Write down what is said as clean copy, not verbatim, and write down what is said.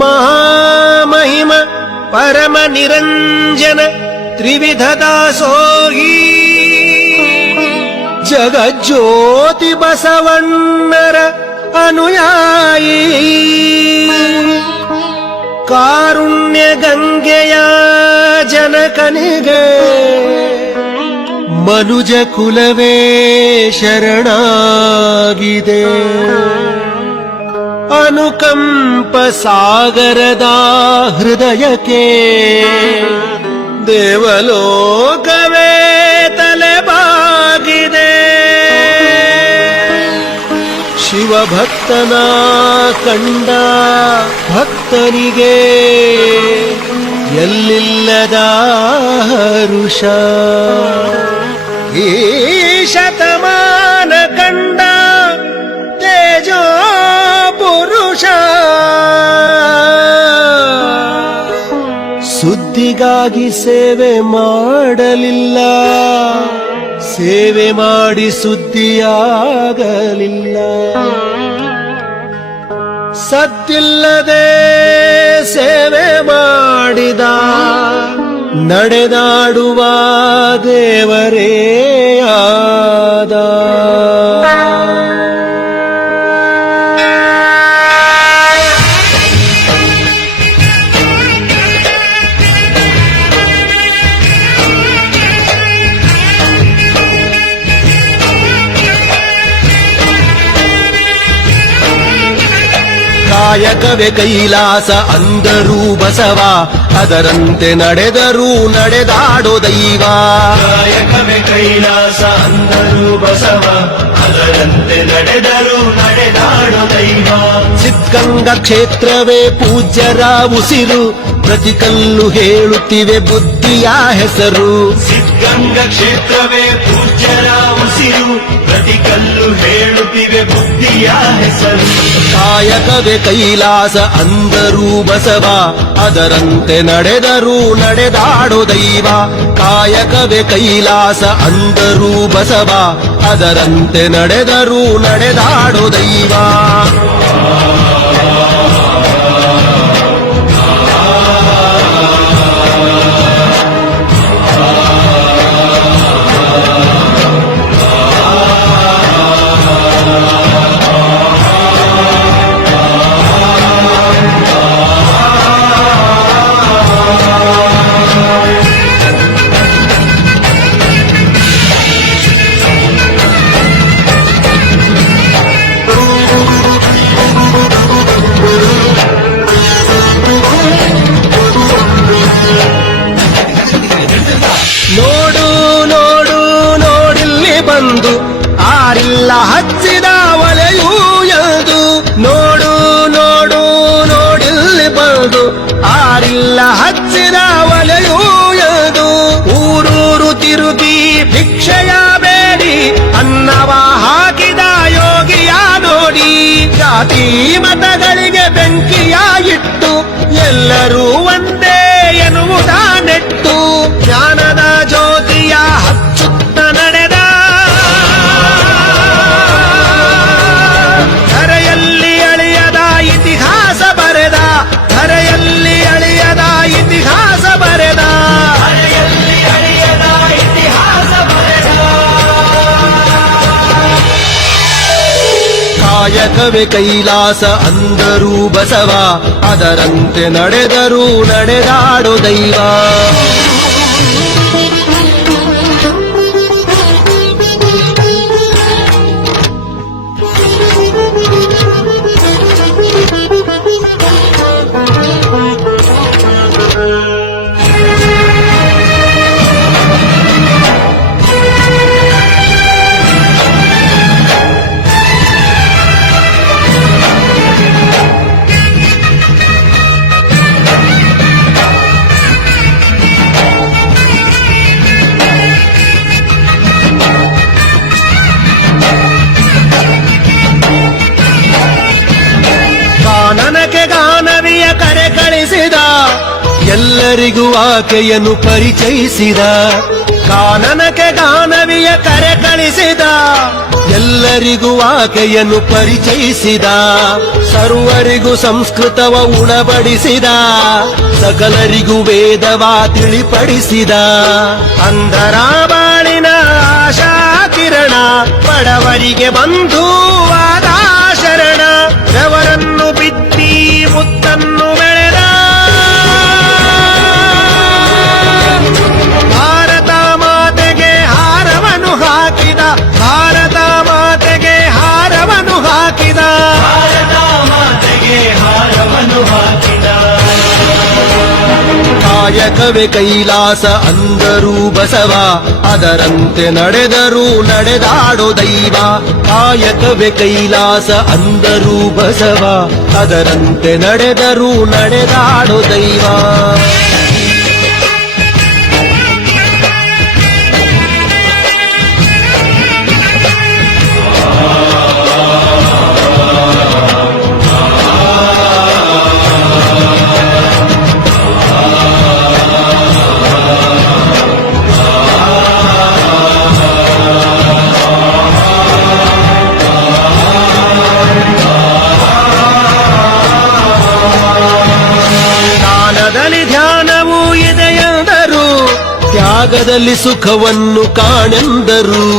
ಮಹಾಮಹಿಮ ಪರಮ ನಿರಂಜನ ತ್ರಿವಿಧ ದಾಸೋಹಿ ಜಗಜ್ಯೋತಿ ಬಸವಣ್ಣರ ಅನುಯಾಯಿ ಕಾರುಣ್ಯ ಗಂಗೆಯ ಜನಕನಿಗೆ ಮನುಜ ಕುಲವೇ ಶರಣಾಗಿದೆ. ಅನುಕಂಪ ಸಾಗರದ ಹೃದಯಕ್ಕೆ ದೇವಲೋಕವೇ ತಲೆಬಾಗಿದೆ. ಶಿವಭಕ್ತನ ಕಂಡ ಭಕ್ತನಿಗೆ ಎಲ್ಲಿಲ್ಲದ ಹರುಷ. ಈ ಶತಮಾನ ಕಂಡ ತೇಜೋ ಪುರುಷ ಸುದ್ದಿಗಾಗಿ ಸೇವೆ ಮಾಡಲಿಲ್ಲ, ಸೇವೆ ಮಾಡಿ ಸುದ್ದಿಯಾಗಲಿಲ್ಲ. ಸತ್ತಿಲ್ಲದೆ ಸೇವೆ ಮಾಡಿದ ನಡೆದಾಡುವ ದೇವರೇ ಆದ. ಕಾಯಕವೇ ಕೈಲಾಸ ಅಂದರೂ ಬಸವ, ಅದರಂತೆ ನಡೆದರೂ ನಡೆದಾಡೋ ದೈವ. ಕಾಯಕವೇ ಕೈಲಾಸ ಅಂದರೂ ಬಸವ, ಅದರಂತೆ ನಡೆದರೂ ನಡೆದಾಡೋ ದೈವ. ಸಿದ್ಧಗಂಗಾ ಕ್ಷೇತ್ರವೇ ಪೂಜ್ಯರ ಉಸಿರು, ಪ್ರತಿ ಕಲ್ಲು ಹೇಳುತ್ತಿವೆ ಬುದ್ಧಿಯ ಹೆಸರು. ಸಿದ್ಧಗಂಗಾ ಕ್ಷೇತ್ರವೇ ಪೂಜ್ಯರ ಉಸಿರು, ಪ್ರತಿ ಕಲ್ಲು ಹೇಳುತ್ತಿವೆ ಬುದ್ಧಿಯ ಹೆಸರು. ಕಾಯಕವೇ ಕೈಲಾಸ ಅಂದರೂ ಬಸವ, ಅದರಂತೆ ನಡೆದರೂ ನಡೆದಾಡೋ ದೈವ. ಕಾಯಕವೇ ಕೈಲಾಸ ಅಂದರೂ ಬಸವ, ಅದರಂತೆ ನಡೆದರೂ ನಡೆದಾಡೋ ದೈವ. ನೋಡು ನೋಡು ನೋಡಿಲ್ಲಿ ಬಂದು ಆರಿಲ್ಲ ಹಚ್ಚಿದ ಒಲೆಯೂ ಎಂದು. ನೋಡು ನೋಡು ನೋಡಿಲ್ಲಿ ಬಂದು ಆರಿಲ್ಲ ಹಚ್ಚಿದ ಒಲೆಯೂ ಎಂದು. ಊರೂರು ತಿರುಗಿ ಭಿಕ್ಷೆಯ ಬೇಡಿ ಅನ್ನವ ಹಾಕಿದ ಯೋಗಿಯ ನೋಡಿ. ಜಾತಿ ಮತಗಳಿಗೆ ಬೆಂಕಿಯ ಇಟ್ಟು ಎಲ್ಲರೂ ಒಂದೇ ಎನ್ನುವುದ ನೆಟ್ಟು ಜ್ಞಾನದ ಜ್ಯೋತಿಯ ಹಚ್ಚುತ್ತ ನಡೆದ. ಧರೆಯಲ್ಲಿ ಅಳಿಯದ ಇತಿಹಾಸ ಬರೆದ, ಧರೆಯಲ್ಲಿ ಅಳಿಯದ ಇತಿಹಾಸ ಬರೆದ, ಧರೆಯಲ್ಲಿ ಅಳಿಯದ ಇತಿಹಾಸ ಬರೆದ. ಕಾಯಕವೇ ಕೈಲಾಸ ಅಂದರೂ ಬಸವ, ಅದರಂತೆ ನಡೆದರೂ ನಡೆದಾಡೋ ದೈವ. ಗಾನನಕ್ಕೆ ಗಾನವಿಯ ಕರೆ ಕಳಿಸಿದ, ಎಲ್ಲರಿಗೂ ಆಕೆಯನ್ನು ಪರಿಚಯಿಸಿದ. ಕಾನನಕ್ಕೆ ಗಾನವಿಯ ಕರೆ ಕಳಿಸಿದ, ಎಲ್ಲರಿಗೂ ಆಕೆಯನ್ನು ಪರಿಚಯಿಸಿದ, ಸರ್ವರಿಗೂ ಸಂಸ್ಕೃತವ ಉಣಬಡಿಸಿದ, ಸಕಲರಿಗೂ ವೇದವ ತಿಳಿಪಡಿಸಿದ. ಅಂಧರ ಬಾಳಿನ ಆಶಾ ಕಿರಣ, ಬಡವರಿಗೆ ಬಂಧುವಾದ ಶರಣ, ಬೆವರನ್ನು ಬಿತ್ತಿ ಮುತ್ತನ್ನು ಬೆಳೆದ, ಭಾರತ ಮಾತೆಗೆ ಹಾರವನ್ನು ಹಾಕಿದ, ಭಾರತ ಮಾತೆಗೆ ಹಾರವನ್ನು ಹಾಕಿದ. ಭಾರತ ಮಾತೆಗೆ ಹಾರವನ್ನು ಹಾಕಿದ. ಕಾಯಕವೇ ಕೈಲಾಸ ಅಂದರು ಬಸವ, ಅದರಂತೆ ನಡೆದರು ನಡೆದಾಡೋ ದೈವ. ಕಾಯಕವೇ ಕೈಲಾಸ ಅಂದರು ಬಸವ, ಅದರಂತೆ ನಡೆದರು ನಡೆದಾಡೋ ದೈವ. ಜ್ಞಾನದಲ್ಲಿ ಧ್ಯಾನವೂ ಇದೆಯೆಂದರು, ತ್ಯಾಗದಲ್ಲಿ ಸುಖವನ್ನು ಕಾಣೆಂದರು.